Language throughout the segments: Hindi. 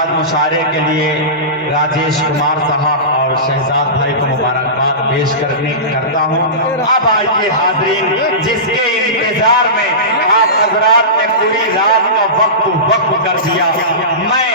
आज मुशारे के लिए राजेश कुमार साहब और शहजाद भाई को मुबारकबाद पेश करता हूँ। अब आइए हाज़रीन, जिसके इंतजार में आप हजरात ने पूरी रात का वक्त कर दिया, मैं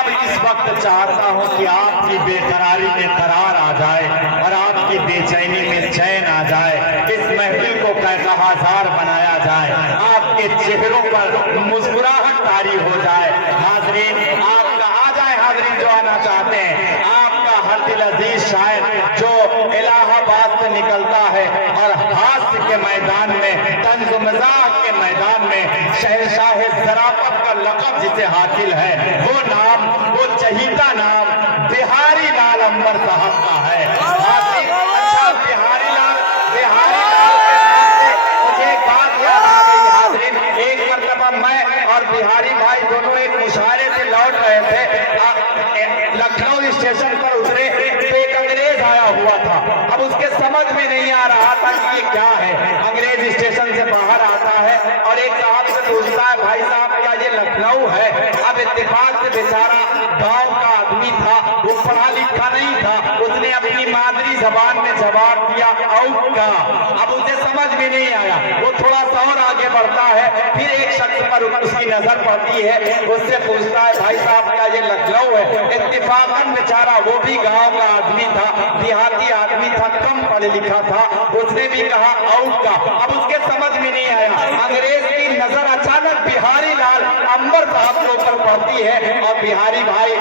अब इस वक्त चाहता हूँ कि आपकी बेकरारी में करार आ जाए और आपकी बेचैनी में चैन आ जाए। इस महफिल को कहकहाजार बनाया जाए, आपके चेहरों पर मुस्कुराहट तारी हो जाए। हाज़रीन आपका आ जाए, हाज़रीन जो आना चाहते हैं, आपका हर दिल अजीज शायर जो इलाहाबाद से निकलता है और हास्य के मैदान में, तंज मजाक के मैदान में शहंशाह ज़राफ़त का लक़ब जिसे हासिल है, वो नाम, वो चहीता नाम बिहारी लाल अंबर साहब का है। अच्छा, बिहारी लाल के नाम से मुझे एक बात याद आ गई हाज़रीन। एक मरतबा मैं और बिहारी भाई दोनों एक मुशायरे से लौट रहे थे, लखनऊ स्टेशन पर उतरे, एक अंग्रेज आया हुआ था। अब उसके समझ में नहीं आ रहा था कि ये क्या है। अंग्रेज स्टेशन से बाहर आता है और एक साहब से पूछता है, भाई साहब क्या ये लखनऊ है? अब इत्तेफाक से बेचारा गांव का आदमी था, वो पढ़ा लिखा नहीं था, उसने अपनी मादरी जबान में जवाब दिया औका। अब उसे समझ में नहीं आया, वो थोड़ा सा और आगे बढ़ता है, फिर एक शख्स पर उसकी नजर पड़ती है, उससे पूछता है, भाई साहब क्या ये लखनऊ है? इत्तेफाकन बेचारा वो भी गांव का आदमी था, देहाती आदमी था, कम पढ़ा लिखा था, उसने भी कहा औका। अब उसके समझ में नहीं आया, अंग्रेज की नजर अचानक बिहारी लाल अंबर साहब के ऊपर पड़ती है और बिहारी भाई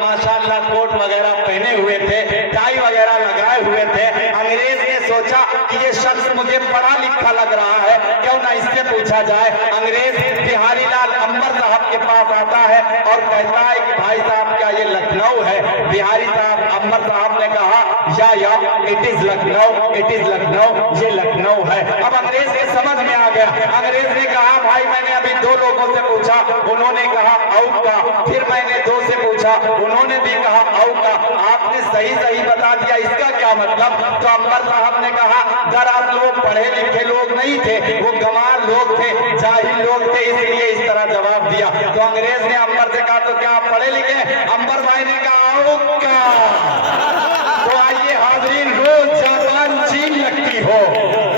माशाल्लाह कोट वगैरह पहने हुए थे, टाई वगैरह लगाए हुए थे। अंग्रेज ने सोचा कि ये शख्स मुझे पढ़ा लिखा लग रहा है, क्यों ना इससे पूछा जाए। अंग्रेज बिहारी लाल अंबर साहब के पास आता है और कहता है कि भाई साहब क्या ये लखनऊ है? बिहारी साहब अंबर साहब ने कहा या it is Lucknow, it is Lucknow, ये लखनऊ है। अब अंग्रेज के समझ में आ गया। अंग्रेज ने कहा, भाई मैंने अभी दो लोगों से पूछा, उन्होंने कहा औका, फिर मैंने दो से पूछा, उन्होंने भी कहा औका, आपने सही सही बता दिया, इसका क्या मतलब? तो अंबर साहब ने कहा, दरअसल वो पढ़े लिखे लोग नहीं थे, वो गंवार लोग थे, जाहिल लोग थे, इसलिए इस तरह जवाब दिया। तो अंग्रेज ने अंबर से कहा, तो क्या आप पढ़े लिखे? अंबर भाई ने कहा औका। तो आइए हाज़रीन, रोज जापान चीन लगती हो,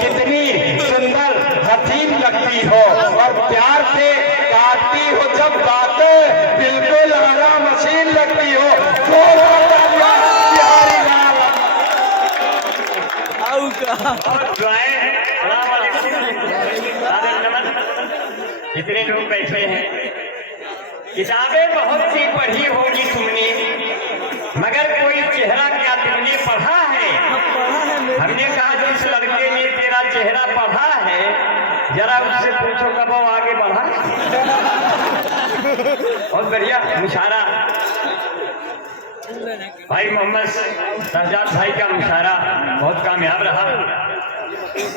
कितनी सुंदर हसीन लगती हो और प्यार से काटती हो जब बातें, बिल्कुल आराम मशीन लगती हो। बिहारी लाल जितने लोग बैठे हैं, किताबें बहुत सी पढ़ी होगी तुमने, मगर कोई चेहरा क्या तुमने पढ़ा है? हमने कहा जिस लड़के ने तेरा चेहरा पढ़ा है, जरा उससे पूछो कब वो आगे बढ़ा। बहुत बढ़िया मुशारा भाई मोहम्मद शहजाद भाई का मुशारा बहुत कामयाब रहा।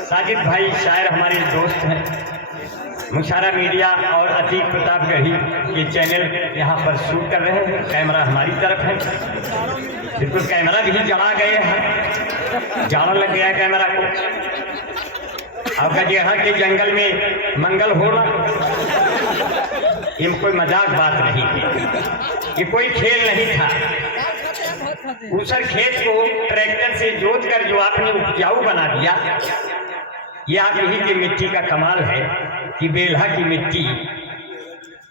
साजिद भाई शायर हमारे दोस्त हैं, मुशारा मीडिया और अतीक प्रतापगढ़ी के चैनल यहाँ पर शूट कर रहे हैं। कैमरा हमारी तरफ है, बिल्कुल कैमरा भी जमा गए हैं, जाना लग गया कैमरा को। आपका यहाँ के जंगल में मंगल होना ये कोई मजाक बात नहीं थी, ये कोई खेल नहीं था। ऊसर खेत को ट्रैक्टर से जोत कर जो आपने उपजाऊ बना दिया, ये आप यही की मिट्टी का कमाल है कि बेल्हा की मिट्टी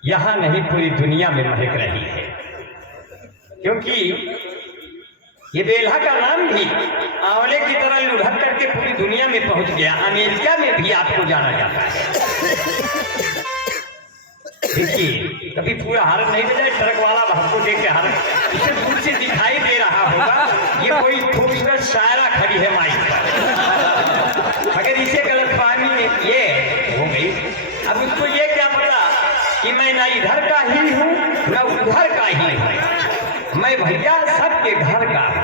यहाँ नहीं पूरी दुनिया में महक रही है, क्योंकि ये बेल्हा का नाम भी आंवले की तरह लुढ़क करके पूरी दुनिया में पहुंच गया। अमेरिका में भी आपको जाना जाता है। देखिए कभी पूरा हारन नहीं बजाए, ट्रक वाला आपको देख के हारन इसे दूर से दिखाई दे रहा होगा, ये कोई खूबसूरत शायरा खड़ी है माइक पर, मगर इसे गलतफहमी ये हो गई। अब उसको ये क्या पता कि मैं ना इधर का ही हूँ ना उधर का ही हूँ, मैं भैया सबके घर का हूँ।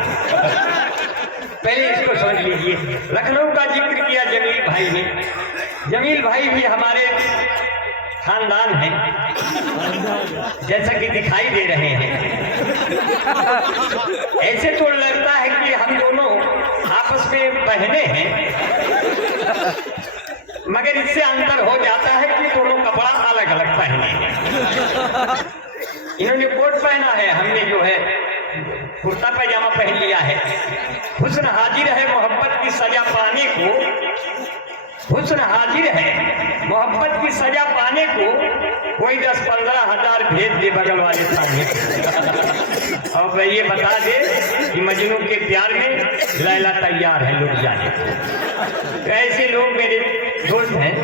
पहले इसको समझ लीजिए। लखनऊ का जिक्र किया जमील भाई ने, जमील भाई भी हमारे खानदान है, जैसा कि दिखाई दे रहे हैं। ऐसे तो लगता है कि हम दोनों आपस में बहने हैं, मगर इससे अंतर हो जाता है कि दोनों कपड़ा अलग अलग पहने हैं। इन्होंने कोट पहना है, कुर्ता पैजामा पहन लिया है। हुस्न हाजिर है मोहब्बत की सजा पाने को, हुस्न हाजिर है मोहब्बत की सजा पाने को, कोई 10-15 हजार भेज दे बगल वाले थाने और मैं ये बता दे कि मजनू के प्यार में लैला तैयार है लुट जाने को। ऐसे लोग मेरे दोस्त हैं,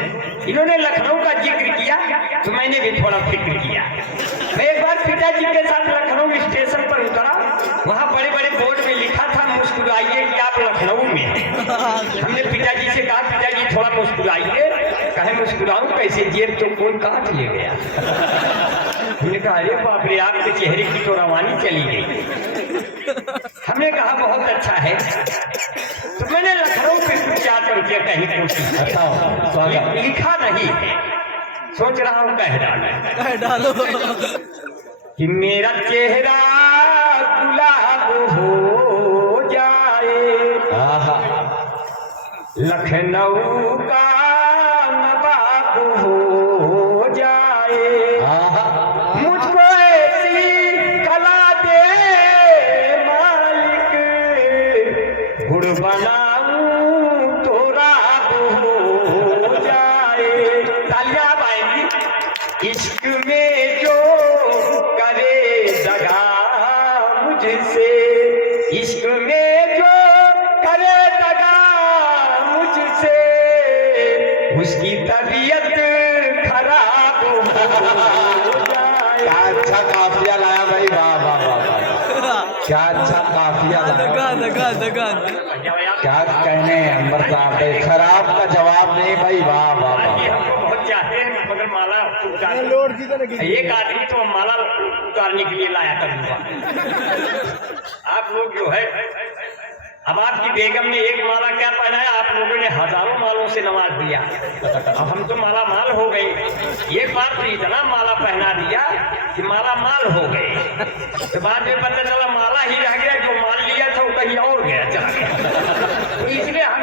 इन्होंने लखनऊ का जिक्र किया तो मैंने भी थोड़ा फिक्र किया। मैं एक बार पिताजी के साथ लखनऊ स्टेशन पर उतरा, वहाँ बड़े बड़े बोर्ड में लिखा था मुस्कुराइए कि आप लखनऊ में हैं। हमने पिताजी से कहा पिताजी थोड़ा मुस्कुराइए। कहे मुस्कुराऊं कैसे, जेब तो कोई काट ले गया। हमने कहा अरे बाप रे, आपके चेहरे की तो रवानी चली गई। हमने कहा बहुत अच्छा है। तो मैंने लखनऊ पे विचार करके कहीं कोशिश लिखा नहीं, सोच रहा हूँ कह डालो कि मेरा चेहरा गुलाब हो जाए, लखनऊ का नवाब हो जाए, मुझको ऐसी कला दे मालिक, गुड़ बनाऊं तो राब हो जाए। तालियां आएंगी। इश्क में जो करे दगा मुझसे, इश्क में जो करे दगा मुझसे, उसकी तबीयत खराब हो जाए। क्या अच्छा काफिया लाया भाई, वाह वाह वाह, क्या अच्छा काफिया लाया। क्या कहने अंबर साहब, खराब का जवाब नहीं भाई, वाह वाह वाह। बहुत चाहते हैं मगर माला एक आदमी तो माला उतारने के लिए लाया करूंगा। आप लोग जो है, अब आपकी बेगम ने एक माला क्या पहनाया, आप लोगों ने हजारों मालों से नवाज दिया। अब हम तो माला माल हो गए। एक बार तो इतना माला पहना दिया कि माला माल हो गए। तो बाद में पता चला माला ही रह गया, जो माल लिया था वो कहीं और गया, चला गया। तो इसलिए हम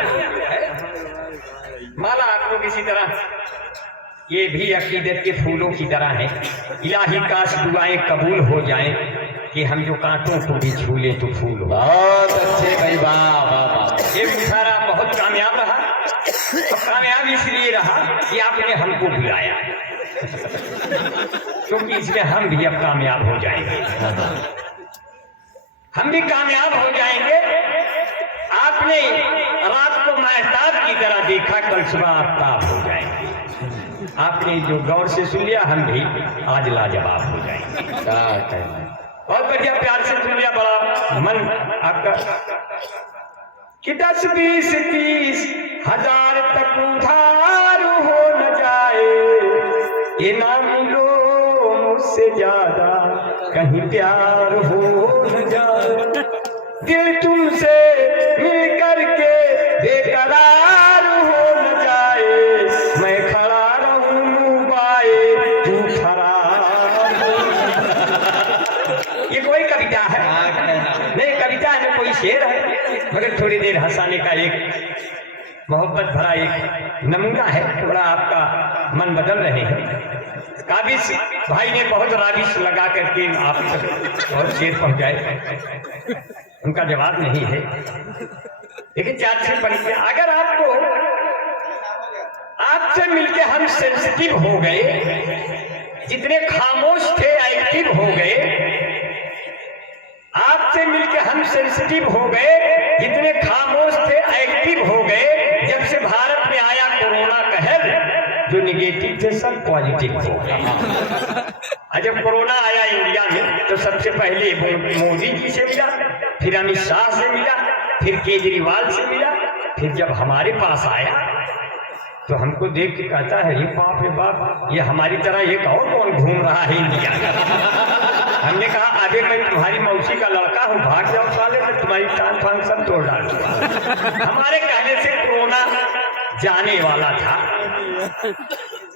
माला आप लोग इसी तरह, ये भी अकीदत के फूलों की तरह है। इलाही काश दुआएं कबूल हो जाएं कि हम जो कांटों को भी छू ले तो फूल हो। बहुत अच्छे भाई, वाह वाह वाह। ये मुशायरा बहुत कामयाब रहा। कामयाब इसलिए रहा कि आपने हमको बुलाया, क्योंकि इसलिए हम भी अब कामयाब हो जाएंगे, हम भी कामयाब हो जाएंगे। आपने रात को महताब की तरह देखा, कल सुबह आफ्ताब हो जाएंगे। आपने जो गौर से सुन लिया, हम भी आज लाजवाब हो जाएंगे। बहुत बढ़िया, प्यार से सुन लिया, बड़ा मन आपका कि 10-20-30 हजार तक उधार हो न जाए, ये ना मिलो मुझसे ज्यादा कहीं प्यार हो न जाए, दिल तुमसे मिल करके बेकरार हो न जाए, मैं खड़ा रहूं मुंबाए तू फरार हो। ये कोई कविता है नहीं, कविता है कोई शेर है, मगर थोड़ी देर हंसाने का एक मोहब्बत भरा एक नमूना है। थोड़ा आपका मन बदल रहे हैं। काबिश भाई ने बहुत राबिश लगा करके आप बहुत शेर पहुंचाए, उनका जवाब नहीं है, लेकिन 4 शेर पढ़ के अगर आपको आपसे मिलके हम सेंसिटिव हो गए, जितने खामोश थे एक्टिव हो गए। आपसे मिलके हम सेंसिटिव हो गए, जितने खामोश थे एक्टिव हो गए। जब से भारत में आया कोरोना कहर, जो निगेटिव थे सब पॉजिटिव हो गए। जब कोरोना आया इंडिया में तो सबसे पहले मोदी जी से मिला, फिर अमित शाह से मिला, फिर केजरीवाल से मिला, फिर जब हमारे पास आया तो हमको देख के कहता है, ये बाप रे बाप, ये हमारी तरह एक और कौन घूम रहा है इंडिया का। हमने कहा अबे मैं तुम्हारी मौसी का लड़का हूँ, भाग जाओ साले, मैं तुम्हारी कान फान सब तोड़ डालूंगा। हमारे कहने से कोरोना जाने वाला था,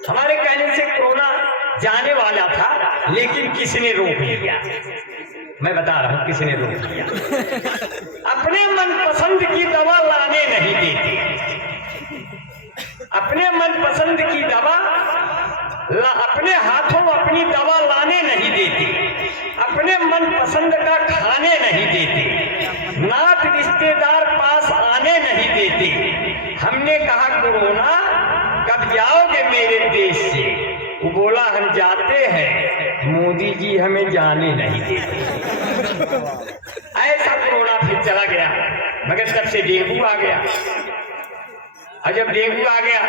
हमारे कहने से कोरोना जाने वाला था, लेकिन किसने रोक लिया? मैं बता रहा हूँ किसने रोक लिया। अपने मनपसंद की दवा लाने नहीं देते, अपने मनपसंद की दवा अपने हाथों अपनी दवा लाने नहीं देते, अपने मनपसंद का खाने नहीं देते, नात रिश्तेदार पास आने नहीं देते। हमने कहा कोरोना कब जाओगे मेरे देश से? वो बोला हम जाते हैं, मोदी जी हमें जाने नहीं देते। ऐसा कोरोना फिर चला गया, मगर तब से डेंगू आ गया। और जब डेंगू आ गया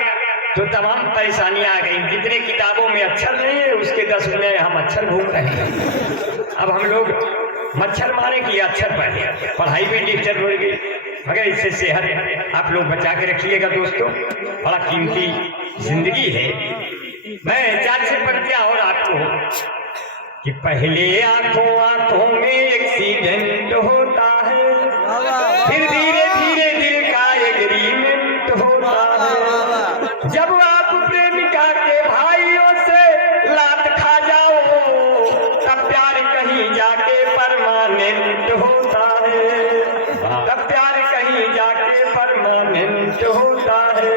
तो तमाम परेशानियां आ गई। जितने किताबों में अक्षर नहीं है उसके 10 में हम अक्षर घूम रहे हैं। अब हम लोग मच्छर मारे कि अक्षर पढ़े, पढ़ाई में डिस्टर्ब हो गई। मगर इससे सेहत आप लोग बचा के रखिएगा दोस्तों, बड़ा कीमती जिंदगी है। मैं 4 से पढ़ गया और आपको कि पहले आंखों आंखों में एक्सीडेंट होता है, फिर धीरे धीरे दिल का एग्रीमेंट होता है। जब आप प्रेमिका के भाइयों से लात खा जाओ तब प्यार कहीं जाके परमानेंट होता है, तब प्यार कहीं जाके परमानेंट होता है।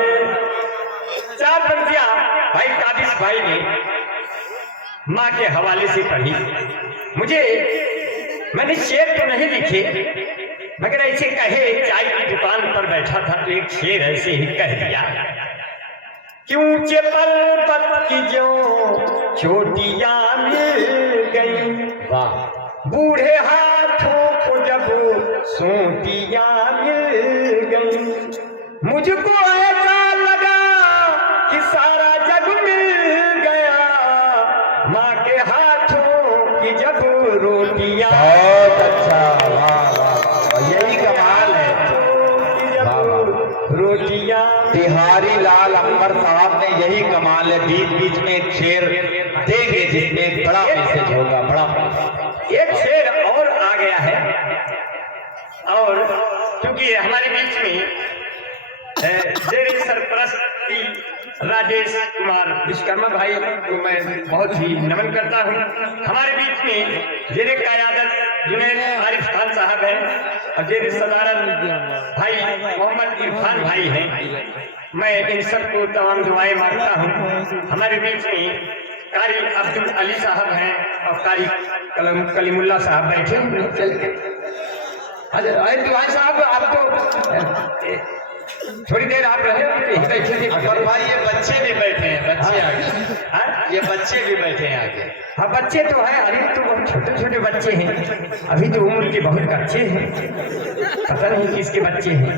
4 पंक्तियां भाई काबिश भाई ने माँ के हवाले से पढ़ी। मैंने शेर तो नहीं लिखे, मगर ऐसे कहे, चाय की दुकान पर बैठा था तो एक शेर ऐसे ही कह दिया कि ऊंचे पर्वत की जो चोटियां मिल गई, वाह, बूढ़े हाथों को जब सोटियां मिल गई, मुझको ऐसा लगा कि सारा जग मिल गया, माँ के हाथों की जब रोटियां। बहुत अच्छा, वाह वाह, यही कमाल है। रोटियां बिहारी लाल अंबर साहब ने यही कमाल है। बीच बीच में एक शेर देंगे जिसमें एक बड़ा मैसेज होगा, बड़ा। एक शेर और आ गया है, और क्योंकि हमारे बीच में जेर सरपरस्ती राजेश कुमार विश्वकर्मा भाई को मैं बहुत ही नमन करता हूँ। हमारे बीच में जेर क़यादत जुनैद आरिफ खान साहब हैं और जेर सदारत भाई मोहम्मद इरफान भाई हैं। मैं इन सबको तमाम दुआएं मांगता हूँ। हमारे बीच में कारी अब्दुल अली साहब हैं और कारी कलीमुल्ला साहब बैठे हैं। चल के अरे दुआएं साहब, आप तो थोड़ी देर आप रहे अकबर भाई, ये बच्चे भी बैठे हैं, बच्चे आगे, ये बच्चे भी बैठे हैं आगे। हाँ बच्चे तो हैं, अभी तो बहुत छोटे छोटे बच्चे हैं, अभी तो उम्र के बहुत अच्छे हैं, पता नहीं किसके बच्चे हैं।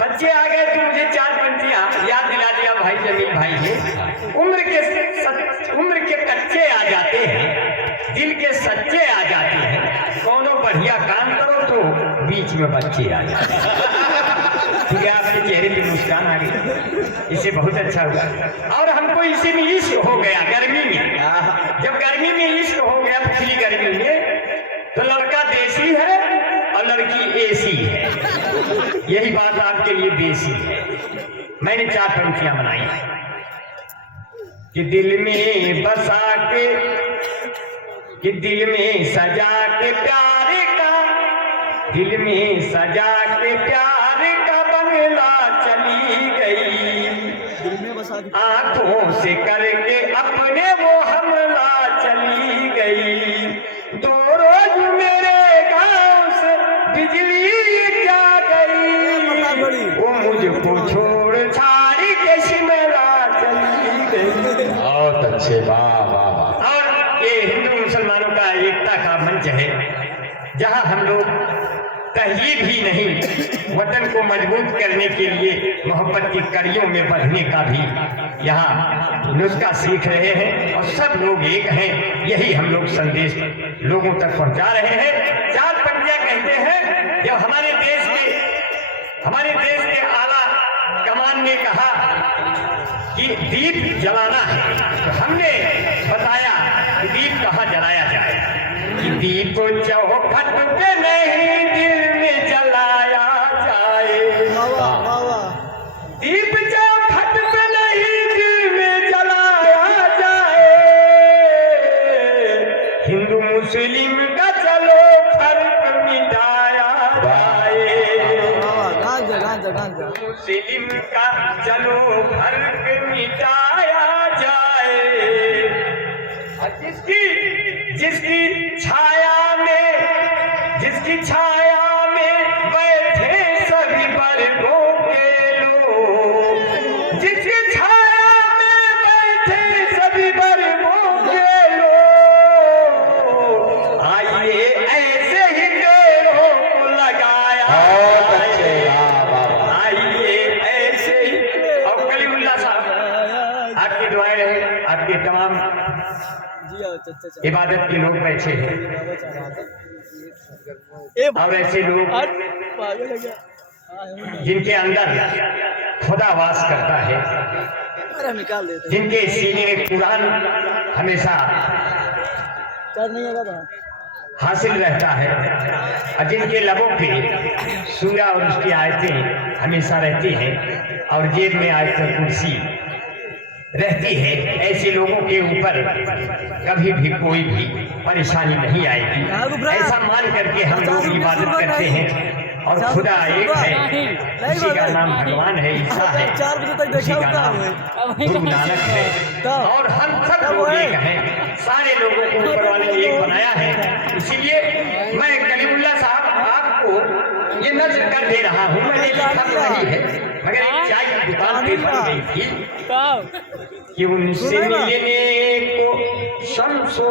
बच्चे आ गए तो मुझे 4 पंक्तियां याद दिला दिया भाई जमील भाई ने। उम्र के कच्चे आ जाते हैं, दिल के सच्चे आ जाते हैं, कोनो बढ़िया काम करो तो बीच में बच्चे आ जाते हैं। ठीक है, आपके चेहरे पे मुस्कान आ गई, इससे बहुत अच्छा हुआ। और हमको इसी में इश्क हो गया गर्मी में। जब गर्मी में इश्क हो गया, पिछली गर्मी में, तो लड़का देसी है और लड़की एसी है। यही बात आपके लिए बेसी है। मैंने 4 पंक्तियां बनाई कि दिल में बसा के, कि दिल में सजा के प्यार का, दिल में सजा के प्यार का बंगला चली गई, आंखों से करके अपने वो हमला चली गई। 2 रोज मेरे गांव से बिजली जा गई, वो मुझको छोड़ छाड़ी के शिमला चली गई। बहुत अच्छे, वाह वाह वाह। और ये हिंदू मुसलमानों का एकता का मंच है, जहां हम लोग तहजीब ही नहीं, वतन को मजबूत करने के लिए मोहब्बत की कड़ियों में बढ़ने का भी यहाँ नुस्खा सीख रहे हैं, और सब लोग एक हैं। यही हम लोग संदेश लोगों तक पहुंचा रहे हैं। 4 पंक्तियां कहते हैं, जब हमारे देश के आला कमान ने कहा कि दीप जलाना है, तो हमने बताया कि दीप कहाँ जलाया जाए, कि दीप चौखट पे नहीं दिल में जलाया जाए, दीप चौखट पे नहीं दिल में जलाया जाए, हिंदू मुस्लिम का चलो फर्क मिटाया जाए, मुस्लिम का चलो फर्क मिटाया जाए। जिसकी छाया इबादत के लोग बैठे हैं और ऐसे लोग जिनके अंदर खुदा वास करता है, जिनके सीने में कुरान हमेशा हासिल रहता है और जिनके लबों पे सूरा और उसकी आयतें हमेशा रहती हैं और जेब में आयतें कुर्सी रहती है, ऐसे लोगों के ऊपर कभी भी कोई भी परेशानी नहीं आएगी। ऐसा मान करके हम लोग इबादत करते हैं और खुदा एक है, उसी का नाम भगवान है, ईसा है, उसी का नाम गुरु नानक है और हम सब लोग एक हैं। सारे लोगों को ऊपर वाले ने एक बनाया है। इसीलिए मैं कलीमुल्लाह साहब आपको ये नज़र कर दे रहा हूँ, मैंने लिखा तो नहीं है मगर एक चाय की दुकान पे बन गई थी कि उनसे मिलने को शम्सो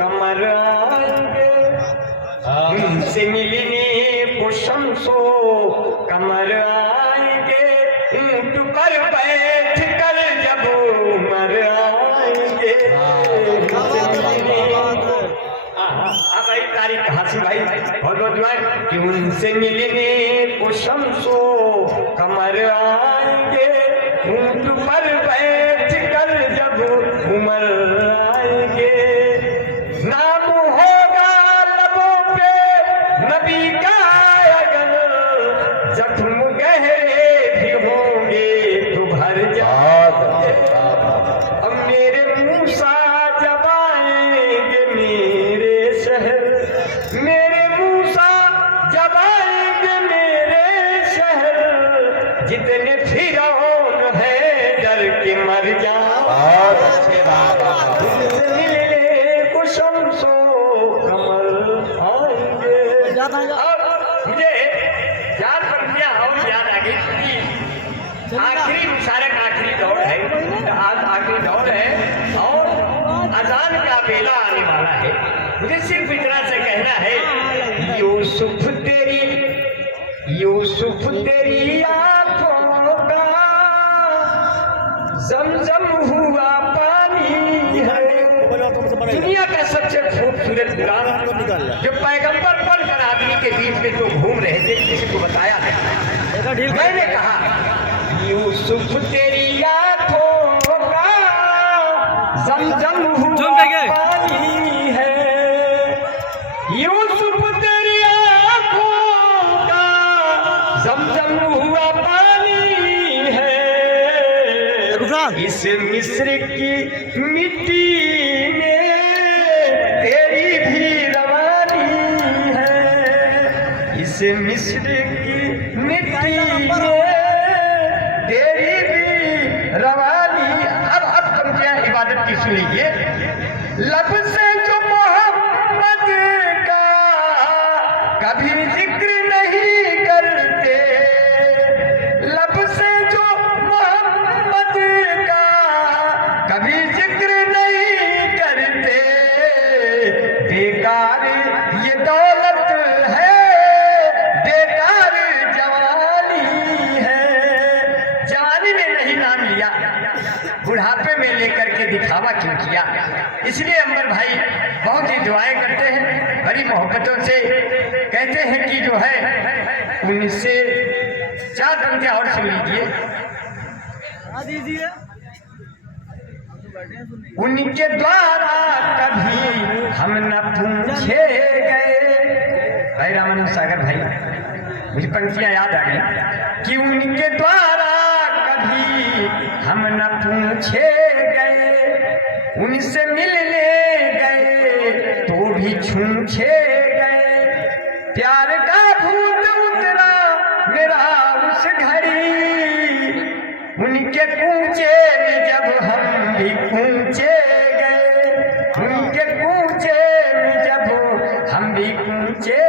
कमर आएंगे, उनसे मिलने को शम्सो कमर आएंगे, ऊंट पर बैठ कर जब मर आएंगे। भाई तारीख हासिल भाई बहुत बहुत दुआएं कि उनसे मिलने को शम्सो कमर आएंगे, ऊंट पर बैठ कर जब उमर आएंगे, नाम होगा लबों पे नबी का अगर जख्म गहरे भी होंगे तो भर जाएंगे। अब मेरे मूसा जब आएंगे मेरे शहर, मेरे मूसा जब आएंगे मेरे शहर, जितने फिरौन है डर के मर जाएंगे, को शम्सो कमर आएंगे। और मुझे याद पंक्तियां और याद आ गई कि आखिरी मुशारक आखिरी दौड़ है, आज आखिरी दौड़ है और अजान का बेला आने वाला है। मुझे सिर्फ इतना से कहना है, यूसुफ तेरी आंखों का ज़मज़म हुआ पानी है। दुनिया का सबसे खूबसूरत कुरान जो पैगंबर पढ़कर आदमी के बीच में तो घूम रहे थे, किसी को बताया है। मैंने कहा यूसुफ तेरी आंखों का ज़मज़म हुआ पानी है, यूसुफ तेरी आंखों का ज़मज़म हुआ पानी है। इस मिस्र की मिट्टी में तेरी भी रवानी है, इस मिस्र की मिट्टी में तेरी भी रवानी। अब तुम क्या इबादत की सुनिए, लब से जो मोहम्मद का कभी जिक्र नहीं करते, लब से जो मोहम्मद का कभी जिक्र नहीं करते, बेकार ये दौलत है, बेकार जवानी है। जवानी में नहीं नाम लिया, बुढ़ापे में लेकर के दिखावा क्यों किया। इसलिए अंबर भाई बहुत ही दुआएं करते हैं, बड़ी मोहब्बतों से कहते हैं कि जो है उनसे 4 पंक्तियां और सुन लीजिए। उनके द्वारा कभी हम न पूछे गए। भाई रामानंद सागर भाई, मुझे पंक्तियां याद आ गई कि उनके द्वारा कभी हम न पूछे गए, उनसे मिलने गए तो भी छूछे गए, प्यार का भूत उतरा मेरा उस घड़ी, उनके कूचे में जब हम भी कूचे गए, उनके कूचे में जब हम भी कूचे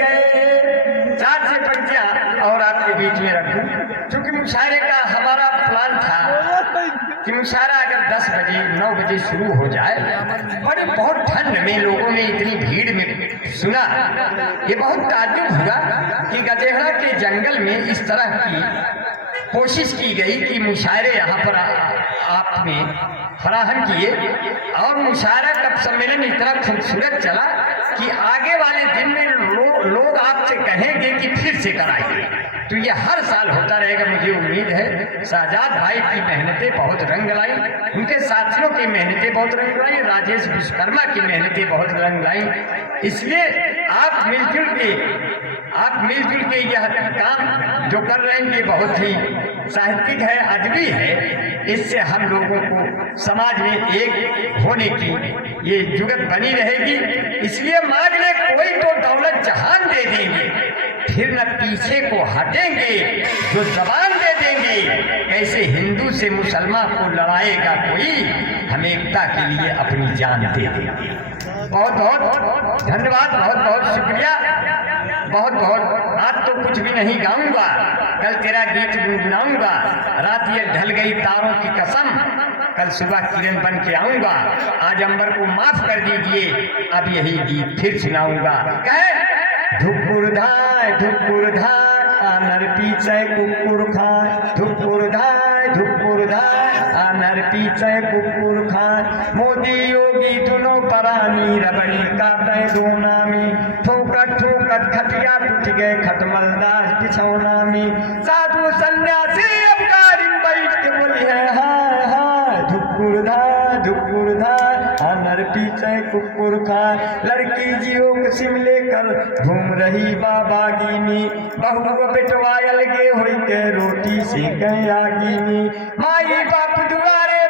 गए। 4 से पंक्तियां और आपके बीच में रखूं, क्योंकि मुशायरे का हमारा प्लान था कि मुशायरा अगर 10 बजे 9 बजे शुरू हो जाए, बड़े बहुत ठंड में लोगों ने इतनी भीड़ में सुना, ये बहुत ताज्जुब हुआ कि गजेहरा के जंगल में इस तरह की कोशिश की गई कि मुशायरे यहाँ पर आपने फराहम किए और मुशायरा कप सम्मेलन इतना खूबसूरत चला कि आगे वाले दिन में लोग आपसे कहेंगे कि फिर से कराइए। तो ये हर साल होता रहेगा। मुझे उम्मीद है शहजाद भाई की मेहनतें बहुत रंग लाई, उनके साथियों की मेहनतें बहुत रंग लाई, राजेश विश्वकर्मा की मेहनतें बहुत रंग लाई। इसलिए आप मिलजुल के यह काम जो कर रहे हैं ये बहुत ही साहित्यिक है, अदबी है। इससे हम लोगों को समाज में एक होने की ये जुगत बनी रहेगी। इसलिए मांग ले कोई तो दौलत जहान दे देंगे, फिर न पीछे को हटेंगे, जो जबान दे देंगे। कैसे हिंदू से मुसलमान को लड़ाएगा कोई, हम एकता के लिए अपनी जान दे देंगे। बहुत बहुत धन्यवाद, बहुत बहुत शुक्रिया, बहुत बहुत। आज तो कुछ भी नहीं गाऊंगा, कल तेरा गीत गुनगुनाऊंगा। रात ये ढल गई तारों की कसम, कल सुबह किरण बन के आऊंगा। आज अंबर को माफ कर दीजिए, अब यही गीत फिर सुनाऊंगा। कहे धुकुर धाय आनर पीछे कुकुर खाए, धुकुर धाय आनर पीछे कुकुर खाए। मोदी योगी दोनों परानी रबड़ी काटे दोना में, ठोकर खटिया टूट गए खटमल दास बिछौना में। साधु सन्यासी अब कारिम बैठ के बोली है हाय हाय, धुकुर धाय आनर पीछे कुकुर खाए। लड़की जियो के सिम लेकर घूम रही बाबागी में, बहु बेटवायल के हुई के रोटी सेक आगी में। माई बाप दुआरे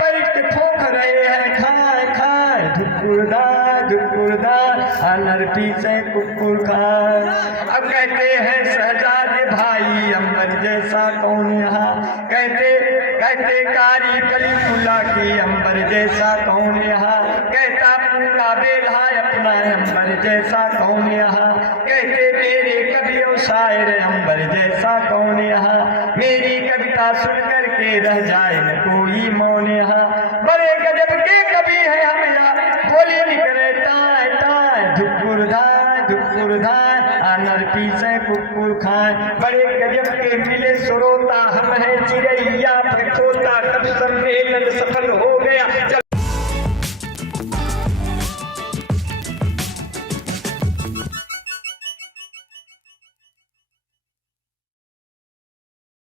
बैठ के ठोक रहे हैं खाए, धुकुर धाय आनर पीछे कुकुर खाए। अब कहते हैं शहजाद भाई अंबर जैसा कौन यहाँ, कहते कारी कलीमुल्ला की अंबर जैसा कौन यहाँ। कहता पूरा बेल्हा अपना अंबर जैसा कौन यहाँ। कहते मेरे कवि और शायर अंबर जैसा कौन यहाँ। मेरी कविता सुन करके रह जाए न कोई मौन यहाँ। बड़े गजब के कवि है हम यहाँ, बोले निकले टाय धुकुर धाय आनर पीछे कुकुर खाए। बड़े गजब के मिले श्रोता हम है चिड़ैया पे खोता, कब सम्मेलन सफल हो गया।